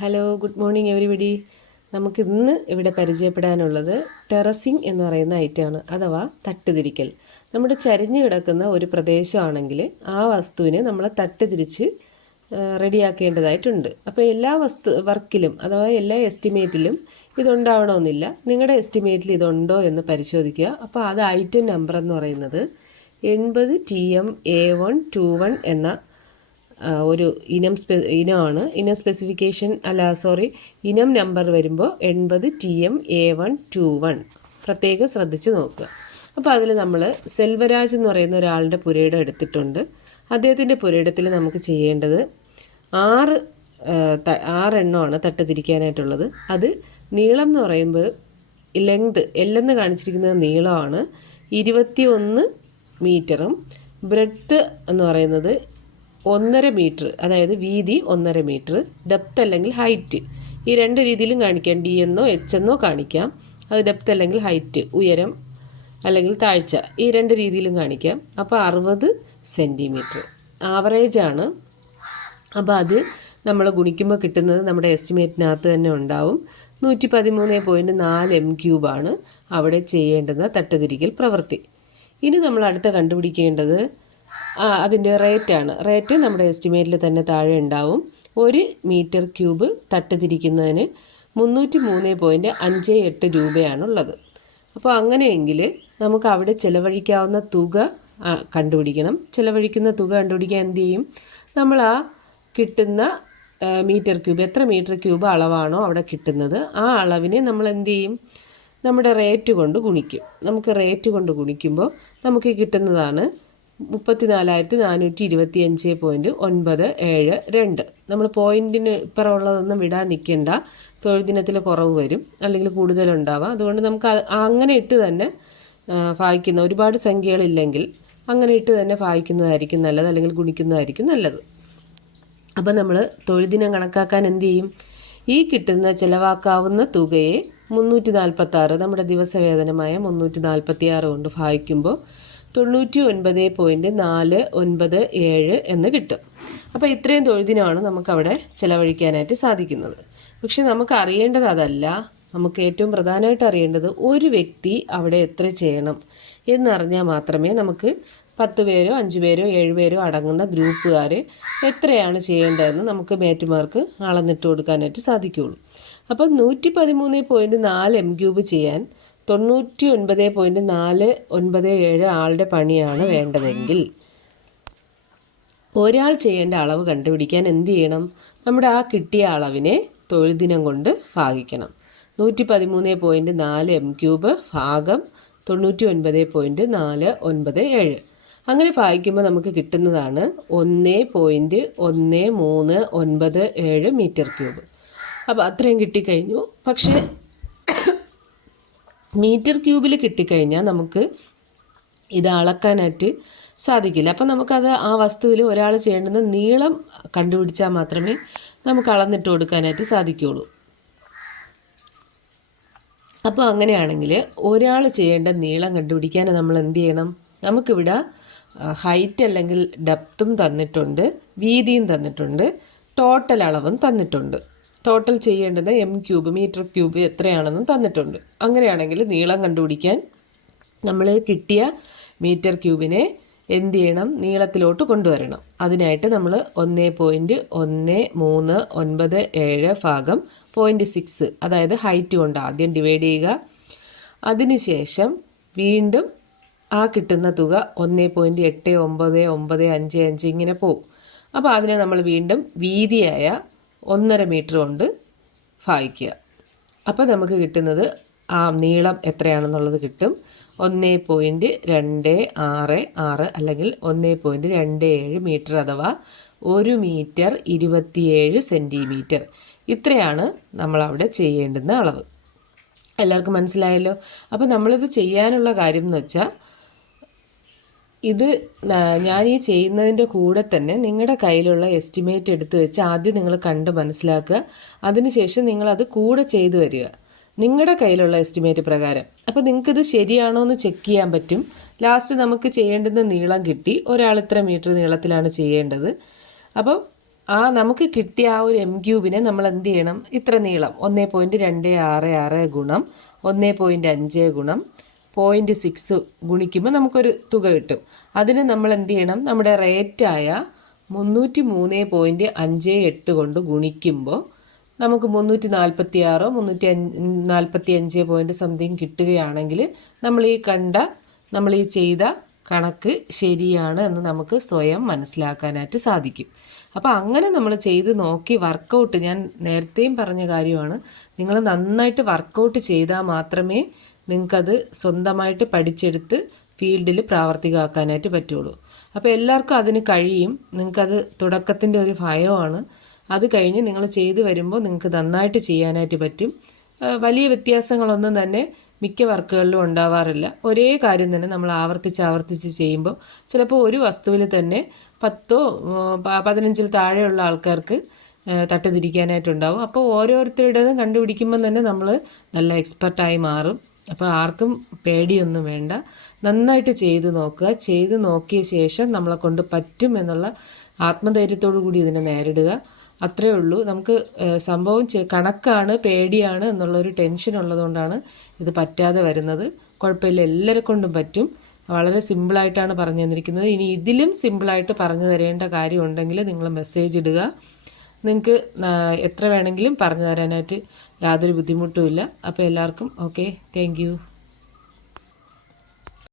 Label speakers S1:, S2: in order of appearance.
S1: Hello good morning everybody നമുക്ക് ഇന്ന് ഇവിടെ പരിചയപ്പെടാനുള്ളത് ടെറസിങ് എന്ന് പറയുന്ന ഐറ്റമാണ് അഥവാ തട്ടുതിരിക്കൽ. നമ്മുടെ ചരിഞ്ഞു കിടക്കുന്ന ഒരു പ്രദേശമാണെങ്കിൽ ആ വസ്തുവിനെ നമ്മൾ തട്ടുതിരിച്ച് റെഡിയാക്കേണ്ടതായിട്ടുണ്ട്. അപ്പോൾ എല്ലാ വസ്തു വർക്കിലും അഥവാ എല്ലാ എസ്റ്റിമേറ്റിലും ഇതുണ്ടാവണമെന്നില്ല. നിങ്ങളുടെ എസ്റ്റിമേറ്റിൽ ഇതുണ്ടോ എന്ന് പരിശോധിക്കുക. അപ്പോൾ അത് ഐറ്റം നമ്പർ എന്ന് പറയുന്നത് എൺപത് T M A one two one എന്ന ഒരു ഇനം സ്പെ ഇനമാണ് ഇനം സ്പെസിഫിക്കേഷൻ അല്ല സോറി ഇനം നമ്പർ വരുമ്പോൾ എൺപത് T M A one two one പ്രത്യേകം ശ്രദ്ധിച്ച് നോക്കുക. അപ്പോൾ അതിൽ നമ്മൾ സെൽവരാജ് എന്ന് പറയുന്ന ഒരാളുടെ പുരയിടം എടുത്തിട്ടുണ്ട്. അദ്ദേഹത്തിന്റെ പുരയിടത്തിൽ നമുക്ക് ചെയ്യേണ്ടത് ആറ് ആറെണ്ണമാണ് തട്ട് തിരിക്കാനായിട്ടുള്ളത് അത് നീളം എന്ന് പറയുമ്പോൾ ലെങ്ത് എല്ലെന്ന് കാണിച്ചിരിക്കുന്നത് നീളമാണ്. ഇരുപത്തി ഒന്ന് മീറ്ററും. ബ്രെഡ്ത്ത് എന്ന് പറയുന്നത് ഒന്നര മീറ്റർ അതായത് വീതി ഒന്നര മീറ്റർ ഡെപ്ത് അല്ലെങ്കിൽ ഹൈറ്റ്. ഈ രണ്ട് രീതിയിലും കാണിക്കാം. ഡി എന്നോ എച്ച് എന്നോ കാണിക്കാം. അത് ഡെപ്ത് അല്ലെങ്കിൽ ഹൈറ്റ് ഉയരം അല്ലെങ്കിൽ താഴ്ച. ഈ രണ്ട് രീതിയിലും കാണിക്കാം. അപ്പോൾ അറുപത് സെന്റിമീറ്റർ ആണ്. അപ്പോൾ അത് നമ്മൾ ഗുണിക്കുമ്പോൾ കിട്ടുന്നത് നമ്മുടെ എസ്റ്റിമേറ്റിനകത്ത് തന്നെ ഉണ്ടാവും. നൂറ്റി പതിമൂന്ന് പോയിന്റ് നാല് എം ക്യൂബാണ് അവിടെ ചെയ്യേണ്ടുന്ന തട്ടുതിരിക്കൽ പ്രവൃത്തി. ഇനി നമ്മൾ അടുത്ത കണ്ടുപിടിക്കേണ്ടത് അതിന്റെ റേറ്റാണ് റേറ്റ് നമ്മുടെ എസ്റ്റിമേറ്റിൽ തന്നെ താഴെ ഉണ്ടാവും. ഒരു മീറ്റർ ക്യൂബ് തട്ടുതിരിക്കുന്നതിന് മുന്നൂറ്റി മൂന്ന് പോയിന്റ് അഞ്ച് എട്ട് രൂപയാണുള്ളത്. അപ്പോൾ അങ്ങനെയെങ്കിൽ നമുക്ക് അവിടെ ചിലവഴിക്കാവുന്ന തുക കണ്ടുപിടിക്കണം. ചിലവഴിക്കുന്ന തുക കണ്ടുപിടിക്കാൻ എന്ത് ചെയ്യും? നമ്മൾ ആ കിട്ടുന്ന മീറ്റർ ക്യൂബ് എത്ര മീറ്റർ ക്യൂബ് അളവാണോ അവിടെ കിട്ടുന്നത്? ആ അളവിനെ നമ്മൾ എന്ത് ചെയ്യും? നമ്മുടെ റേറ്റ് കൊണ്ട് ഗുണിക്കും. നമുക്ക് റേറ്റ് കൊണ്ട് ഗുണിക്കുമ്പോൾ നമുക്ക് കിട്ടുന്നതാണ് മുപ്പത്തി നാലായിരത്തി നാനൂറ്റി ഇരുപത്തി അഞ്ച് പോയിന്റ് ഒൻപത് ഏഴ് രണ്ട്. നമ്മൾ പോയിന്റിന് ഇപ്പുറമുള്ളതൊന്നും വിടാൻ നിൽക്കേണ്ട. തൊഴിൽ ദിനത്തിൽ കുറവ് വരും. അല്ലെങ്കിൽ കൂടുതലുണ്ടാവാം. അതുകൊണ്ട് നമുക്ക് അങ്ങനെ ഇട്ട് തന്നെ വായിക്കുന്ന ഒരുപാട് സംഖ്യകളില്ലെങ്കിൽ അങ്ങനെ ഇട്ട് തന്നെ ഭാഗിക്കുന്നതായിരിക്കും നല്ലത്. അല്ലെങ്കിൽ ഗുണിക്കുന്നതായിരിക്കും നല്ലത്. അപ്പം നമ്മൾ തൊഴിൽ ദിനം കണക്കാക്കാൻ എന്ത് ചെയ്യും? ഈ കിട്ടുന്ന ചിലവാക്കാവുന്ന തുകയെ മുന്നൂറ്റി നാൽപ്പത്തി നമ്മുടെ ദിവസവേതനമായ മുന്നൂറ്റി നാൽപ്പത്തി ആറ് കൊണ്ട് ഭാഗിക്കുമ്പോൾ തൊണ്ണൂറ്റി ഒൻപത് പോയിന്റ് നാല് ഒൻപത് ഏഴ് എന്ന് കിട്ടും. അപ്പോൾ ഇത്രയും തൊഴുതിനാണ് നമുക്കവിടെ ചിലവഴിക്കാനായിട്ട് സാധിക്കുന്നത്. പക്ഷെ നമുക്ക് അറിയേണ്ടത് അതല്ല. നമുക്ക് ഏറ്റവും പ്രധാനമായിട്ട് അറിയേണ്ടത് ഒരു വ്യക്തി അവിടെ എത്ര ചെയ്യണം എന്നറിഞ്ഞാൽ മാത്രമേ നമുക്ക് പത്ത് പേരോ അഞ്ച് പേരോ ഏഴ് പേരോ അടങ്ങുന്ന ഗ്രൂപ്പുകാർ എത്രയാണ് ചെയ്യേണ്ടതെന്ന് നമുക്ക് മേറ്റുമാർക്ക് അളന്നിട്ട് കൊടുക്കാനായിട്ട് സാധിക്കുകയുള്ളൂ അപ്പം നൂറ്റി പതിമൂന്ന് പോയിന്റ് നാല് എം ക്യൂബ് ചെയ്യാൻ തൊണ്ണൂറ്റി ഒൻപത് പോയിന്റ് നാല് ഒൻപത് ഏഴ് ആളുടെ പണിയാണ് വേണ്ടതെങ്കിൽ ഒരാൾ ചെയ്യേണ്ട അളവ് കണ്ടുപിടിക്കാൻ എന്ത് ചെയ്യണം? നമ്മുടെ ആ കിട്ടിയ അളവിനെ തൊഴിൽ ദിനം കൊണ്ട് ഭാഗിക്കണം. നൂറ്റി പതിമൂന്ന് പോയിന്റ് നാല് എം ക്യൂബ് ഭാഗം തൊണ്ണൂറ്റി ഒൻപത് പോയിന്റ് നാല് ഒൻപത് ഏഴ്. അങ്ങനെ ഭാഗിക്കുമ്പോൾ നമുക്ക് കിട്ടുന്നതാണ് ഒന്ന് പോയിന്റ് ഒന്ന് മൂന്ന് ഒൻപത് ഏഴ് മീറ്റർ ക്യൂബ്. അപ്പോൾ അത്രയും കിട്ടിക്കഴിഞ്ഞു. പക്ഷേ മീറ്റർ ക്യൂബിൽ കിട്ടിക്കഴിഞ്ഞാൽ നമുക്ക് ഇത് അളക്കാനായിട്ട് സാധിക്കില്ല. അപ്പം നമുക്കത് ആ വസ്തുവിൽ ഒരാൾ ചെയ്യേണ്ടുന്ന നീളം കണ്ടുപിടിച്ചാൽ മാത്രമേ നമുക്ക് അളന്നിട്ട് കൊടുക്കാനായിട്ട് സാധിക്കുകയുള്ളൂ അപ്പോൾ അങ്ങനെയാണെങ്കിൽ ഒരാൾ ചെയ്യേണ്ട നീളം കണ്ടുപിടിക്കാൻ നമ്മൾ എന്ത് ചെയ്യണം? നമുക്കിവിടെ ഹൈറ്റ് അല്ലെങ്കിൽ ഡെപ്തും തന്നിട്ടുണ്ട് വീതിയും തന്നിട്ടുണ്ട് ടോട്ടൽ അളവും തന്നിട്ടുണ്ട്. ടോട്ടൽ ചെയ്യേണ്ടത് എം ക്യൂബ് മീറ്റർ ക്യൂബ് എത്രയാണെന്നും തന്നിട്ടുണ്ട്. അങ്ങനെയാണെങ്കിൽ നീളം കണ്ടുപിടിക്കാൻ നമ്മൾ കിട്ടിയ മീറ്റർ ക്യൂബിനെ എന്ത് ചെയ്യണം? നീളത്തിലോട്ട് കൊണ്ടുവരണം. അതിനായിട്ട് നമ്മൾ ഒന്ന് പോയിന്റ് ഒന്ന് മൂന്ന് ഒൻപത് ഏഴ് ഭാഗം പോയിന്റ് സിക്സ് അതായത് ഹൈറ്റ് കൊണ്ട് ആദ്യം ഡിവൈഡ് ചെയ്യുക. അതിനുശേഷം വീണ്ടും ആ കിട്ടുന്ന തുക ഒന്ന് പോയിന്റ് എട്ട് ഒമ്പത് ഒമ്പത് അഞ്ച് അഞ്ച് ഇങ്ങനെ പോകും. അപ്പോൾ അതിനെ നമ്മൾ വീണ്ടും വീതിയായ ഒന്നര മീറ്റർ കൊണ്ട് ഭാഗിക്കുക. അപ്പോൾ നമുക്ക് കിട്ടുന്നത് ആ നീളം എത്രയാണെന്നുള്ളത് കിട്ടും. ഒന്ന് പോയിന്റ് രണ്ട് ആറ് ആറ് അല്ലെങ്കിൽ ഒന്ന് പോയിന്റ് രണ്ട് ഏഴ് മീറ്റർ അഥവാ ഒരു മീറ്റർ ഇരുപത്തിയേഴ് സെന്റിമീറ്റർ ഇത്രയാണ് നമ്മളവിടെ ചെയ്യേണ്ടുന്ന അളവ്. എല്ലാവർക്കും മനസ്സിലായല്ലോ? അപ്പോൾ നമ്മളിത് ചെയ്യാനുള്ള കാര്യം എന്ന് വെച്ചാൽ ഇത് ഞാൻ ഈ ചെയ്യുന്നതിന്റെ കൂടെ തന്നെ നിങ്ങളുടെ കയ്യിലുള്ള എസ്റ്റിമേറ്റ് എടുത്തു വെച്ച് ആദ്യം നിങ്ങൾ കണ്ട് മനസ്സിലാക്കുക. അതിനുശേഷം നിങ്ങളത് കൂടെ ചെയ്തു വരിക. നിങ്ങളുടെ കയ്യിലുള്ള എസ്റ്റിമേറ്റ് പ്രകാരം. അപ്പോൾ നിങ്ങൾക്കിത് ശരിയാണോ എന്ന് ചെക്ക് ചെയ്യാൻ പറ്റും. ലാസ്റ്റ് നമുക്ക് ചെയ്യേണ്ടുന്ന നീളം കിട്ടി. ഒരാൾ ഇത്ര മീറ്റർ നീളത്തിലാണ് ചെയ്യേണ്ടത്. അപ്പം ആ നമുക്ക് കിട്ടിയ ആ ഒരു എം ക്യൂബിനെ നമ്മൾ എന്ത് ചെയ്യണം? ഇത്ര നീളം. ഒന്നേ പോയിന്റ് രണ്ട് ആറ് ആറ് ഗുണം. ഒന്നേ പോയിന്റ് അഞ്ച് ഗുണം. പോയിന്റ് സിക്സ് ഗുണിക്കുമ്പോൾ നമുക്കൊരു തുക കിട്ടും. അതിന് നമ്മൾ എന്ത് ചെയ്യണം? നമ്മുടെ റേറ്റായ മുന്നൂറ്റി മൂന്ന് പോയിന്റ് അഞ്ച് എട്ട് കൊണ്ട് ഗുണിക്കുമ്പോൾ നമുക്ക് മുന്നൂറ്റി നാൽപ്പത്തി ആറോ മുന്നൂറ്റി അഞ്ച് നാൽപ്പത്തി അഞ്ച് പോയിന്റ് സംതിങ് കിട്ടുകയാണെങ്കിൽ നമ്മൾ ഈ കണ്ട നമ്മൾ ഈ ചെയ്ത കണക്ക് ശരിയാണ് എന്ന് നമുക്ക് സ്വയം മനസ്സിലാക്കാനായിട്ട് സാധിക്കും. അപ്പോൾ അങ്ങനെ നമ്മൾ ചെയ്ത് നോക്കി വർക്കൗട്ട് ഞാൻ നേരത്തെയും പറഞ്ഞ കാര്യമാണ്. നിങ്ങൾ നന്നായിട്ട് വർക്കൗട്ട് ചെയ്താൽ മാത്രമേ നിങ്ങൾക്കത് സ്വന്തമായിട്ട് പഠിച്ചെടുത്ത് ഫീൽഡിൽ പ്രാവർത്തികമാക്കാനായിട്ട് പറ്റുള്ളൂ. അപ്പോൾ എല്ലാവർക്കും അതിന് കഴിയും. നിങ്ങൾക്കത് തുടക്കത്തിന്റെ ഒരു ഭയമാണ്. അത് കഴിഞ്ഞ് നിങ്ങൾ ചെയ്തു വരുമ്പോൾ നിങ്ങൾക്ക് നന്നായിട്ട് ചെയ്യാനായിട്ട് പറ്റും. വലിയ വ്യത്യാസങ്ങളൊന്നും തന്നെ മിക്ക വർക്കുകളിലും ഉണ്ടാവാറില്ല. ഒരേ കാര്യം തന്നെ നമ്മൾ ആവർത്തിച്ച് ആവർത്തിച്ച് ചെയ്യുമ്പോൾ ചിലപ്പോൾ ഒരു വസ്തുവിൽ തന്നെ പത്തോ പതിനഞ്ചിൽ താഴെയുള്ള ആൾക്കാർക്ക് തട്ടുതിരിക്കാനായിട്ടുണ്ടാവും അപ്പോൾ ഓരോരുത്തരുടേതും കണ്ടുപിടിക്കുമ്പോൾ തന്നെ നമ്മൾ നല്ല എക്സ്പെർട്ടായി മാറും. അപ്പോൾ ആർക്കും പേടിയൊന്നും വേണ്ട. നന്നായിട്ട് ചെയ്ത് നോക്കുക. ചെയ്ത് നോക്കിയ ശേഷം നമ്മളെ കൊണ്ട് പറ്റും എന്നുള്ള ആത്മധൈര്യത്തോടു കൂടി ഇതിനെ നേരിടുക. അത്രയേ ഉള്ളൂ. നമുക്ക് സംഭവം കണക്കാണ് പേടിയാണ് എന്നുള്ളൊരു ടെൻഷൻ ഉള്ളതുകൊണ്ടാണ് ഇത് പറ്റാതെ വരുന്നത്. കുഴപ്പമില്ല. എല്ലാവരെ കൊണ്ടും പറ്റും. വളരെ സിമ്പിളായിട്ടാണ് പറഞ്ഞു തന്നിരിക്കുന്നത്. ഇനി ഇതിലും സിമ്പിളായിട്ട് പറഞ്ഞു തരേണ്ട കാര്യം ഉണ്ടെങ്കിൽ നിങ്ങൾ മെസ്സേജ് ഇടുക. നിങ്ങൾക്ക് എത്ര വേണമെങ്കിലും പറഞ്ഞു തരാനായിട്ട് യാതൊരു ബുദ്ധിമുട്ടുമില്ല. അപ്പോൾ എല്ലാവർക്കും ഓക്കെ താങ്ക്